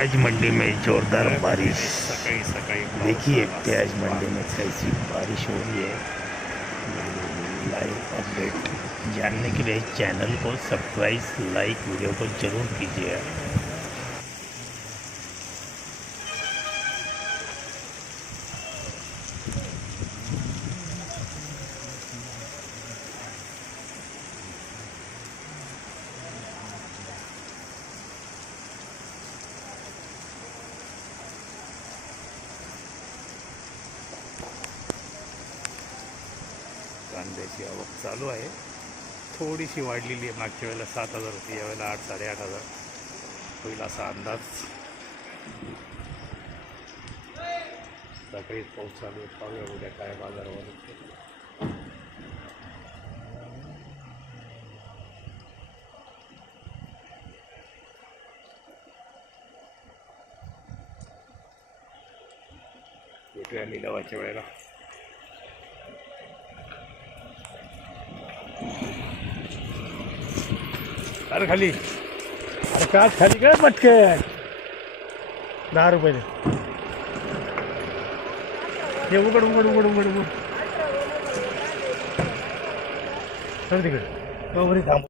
प्याज मंडी में जोरदार बारिश। सकाळी सकाळी देखिए प्याज मंडी में कैसी बारिश हो रही है। लाइव अपडेट जानने के लिए चैनल को सब्सक्राइब लाइक वीडियो को जरूर कीजिए। कांद्याची आवक चालू आहे, थोडीशी वाढलेली आहे। मागच्या वेळेला 7,000 होती, यावेळेला 8,000-8,500 होईल असा अंदाज। सकाळीच पाऊस चालू आहे, पाहूया उद्या काय बाजारावर। भेटूया लिलावाच्या वेळेला। अरे खाली, अरे काच खाली काय पटकन 10 रुपये हे उघड उघड उघड उघड उघड तिकडे थांब।